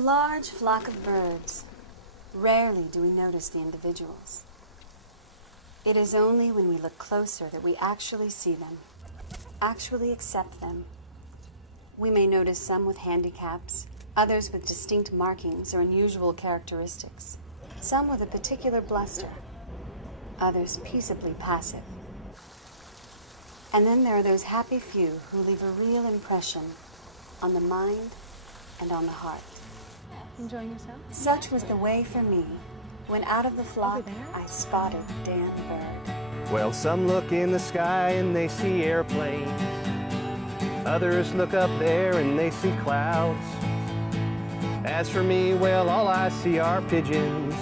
large flock of birds, rarely do we notice the individuals. It is only when we look closer that we actually see them, actually accept them. We may notice some with handicaps, others with distinct markings or unusual characteristics, some with a particular bluster, others peaceably passive. And then there are those happy few who leave a real impression on the mind and on the heart. Enjoying yourself? Such was the way for me when out of the flock I spotted Dan the bird. Well, some look in the sky and they see airplanes. Others look up there and they see clouds. As for me, well, all I see are pigeons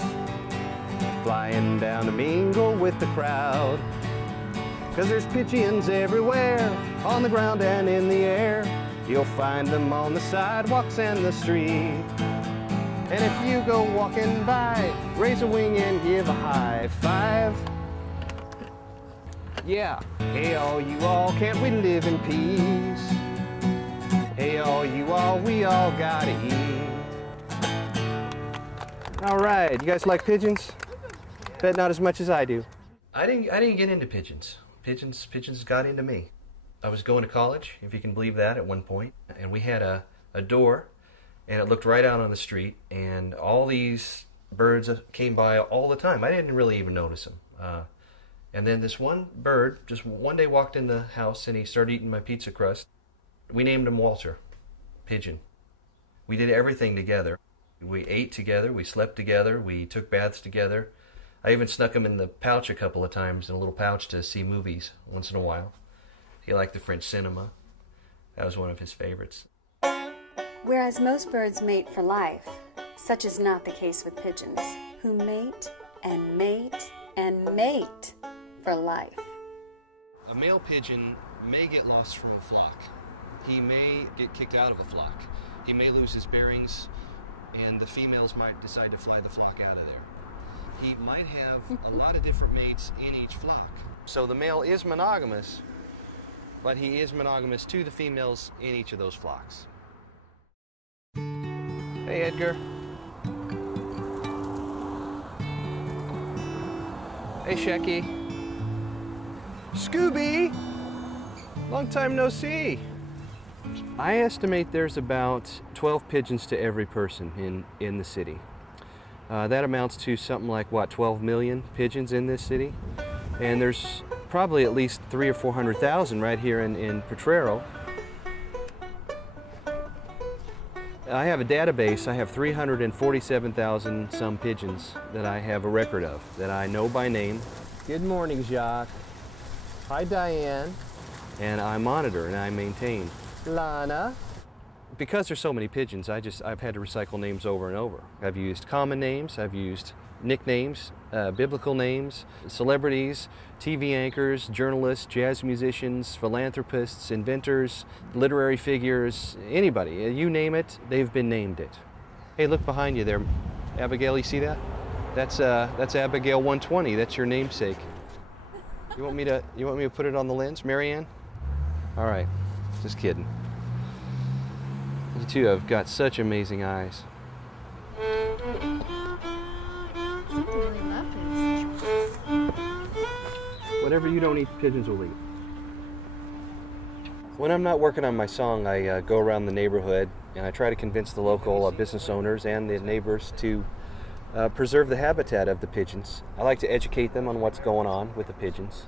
flying down to mingle with the crowd. 'Cause there's pigeons everywhere, on the ground and in the air. You'll find them on the sidewalks and the street. And if you go walking by, raise a wing and give a high five. Yeah, hey all you all, can't we live in peace? Hey all you all, we all gotta eat. All right, you guys like pigeons? Bet not as much as I do. I didn't get into pigeons. Pigeons got into me. I was going to college, if you can believe that, at one point, and we had a door, and it looked right out on the street, and all these birds came by all the time. I didn't really even notice them. And then this one bird just one day walked in the house, and he started eating my pizza crust. We named him Walter, Pigeon. We did everything together. We ate together, we slept together, we took baths together. I even snuck him in the pouch a couple of times, in a little pouch, to see movies once in a while. He liked the French cinema. That was one of his favorites. Whereas most birds mate for life, such is not the case with pigeons, who mate and mate and mate for life. A male pigeon may get lost from a flock. He may get kicked out of a flock. He may lose his bearings, and the females might decide to fly the flock out of there. He might have a lot of different mates in each flock. So the male is monogamous, but he is monogamous to the females in each of those flocks. Hey, Edgar. Hey, Shecky. Scooby! Long time no see. I estimate there's about 12 pigeons to every person in the city. That amounts to something like, what, 12 million pigeons in this city? And there's probably at least 300,000 or 400,000 right here in Potrero. I have a database. I have 347,000 some pigeons that I have a record of, that I know by name. Good morning, Jacques. Hi, Diane. And I monitor and I maintain. Lana. Because there's so many pigeons, I've had to recycle names over and over. I've used common names, I've used nicknames, biblical names, celebrities, TV anchors, journalists, jazz musicians, philanthropists, inventors, literary figures, anybody. You name it, they've been named it. Hey, look behind you there. Abigail, you see that? That's Abigail 120, that's your namesake. You want me to put it on the lens, Marianne? All right, just kidding. You two have got such amazing eyes. Whatever you don't eat, pigeons will eat. When I'm not working on my song, I go around the neighborhood and I try to convince the local business owners and the neighbors to preserve the habitat of the pigeons. I like to educate them on what's going on with the pigeons.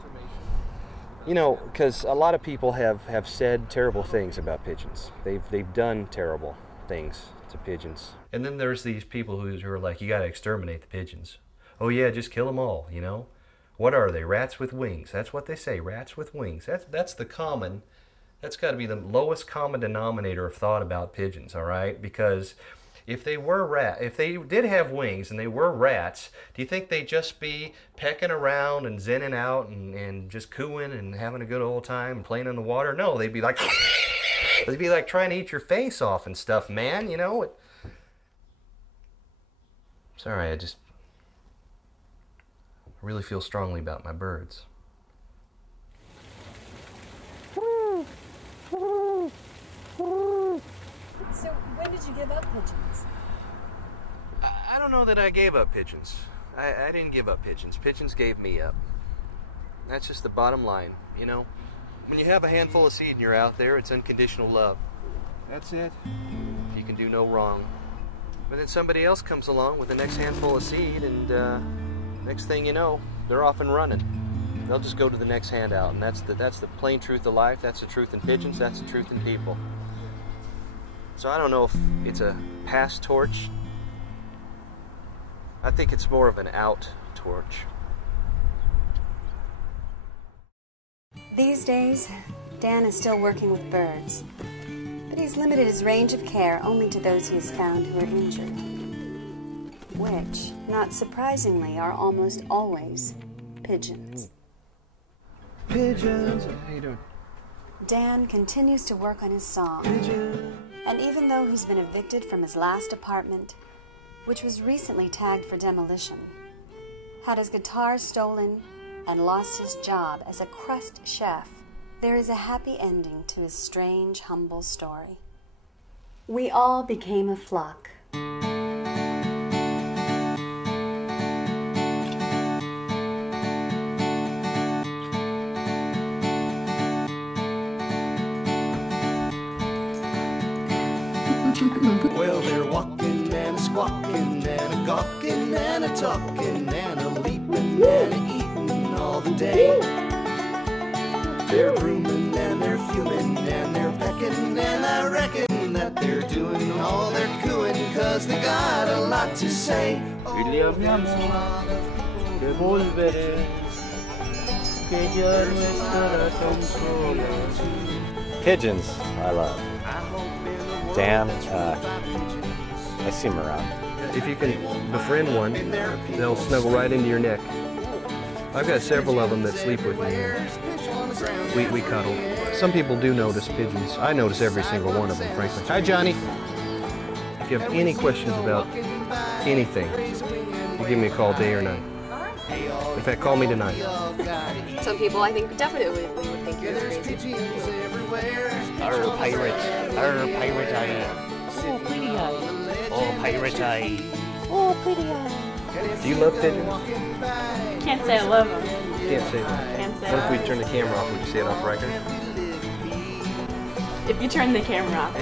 You know, because a lot of people have said terrible things about pigeons. They've done terrible things to pigeons. And then there's these people who are like, you got to exterminate the pigeons. Oh yeah, just kill them all, you know? What are they? Rats with wings. That's what they say, rats with wings. That's got to be the lowest common denominator of thought about pigeons, all right? Because if they did have wings and they were rats, do you think they'd just be pecking around and zenning out and just cooing and having a good old time and playing in the water? No, they'd be like trying to eat your face off and stuff, man, you know? Sorry, I really feel strongly about my birds. So when did you give up pigeons? don't know that I gave up pigeons. I didn't give up pigeons. Pigeons gave me up. That's just the bottom line, you know? When you have a handful of seed and you're out there, it's unconditional love. That's it. You can do no wrong. But then somebody else comes along with the next handful of seed, and next thing you know, they're off and running. They'll just go to the next handout, and that's the plain truth of life. That's the truth in pigeons. That's the truth in people. So I don't know if it's a pass torch. I think it's more of an out torch. These days, Dan is still working with birds, but he's limited his range of care only to those he has found who are injured, which, not surprisingly, are almost always pigeons. Pigeons. How you doing? Dan continues to work on his song, and even though he's been evicted from his last apartment, which was recently tagged for demolition, had his guitar stolen, and lost his job as a crust chef, there is a happy ending to his strange, humble story. We all became a flock. Well, they're walking and a squawking and a gawking and a talking and a leaping and a eating all the day. They're grooming and they're fuming and they're pecking, and I reckon that they're doing all they're cooing, 'cause they got a lot to say. Pigeons, I love. Dan, I see him around. If you can befriend one, they'll snuggle right into your neck. I've got several of them that sleep with me. We cuddle. Some people do notice pigeons. I notice every single one of them, frankly. Hi, Johnny. If you have any questions about anything, you give me a call day or night. In fact, call me tonight. Some people, I think, definitely would think you're crazy. Arr, pirate. Arr, pirate eye. Oh, pretty eye. Oh, pirate eye. Oh, pretty eye. Do you love pigeons? Can't say I love them. Can't say that. Can't say What if we turn the camera off? Would you say it off record? If you turn the camera off.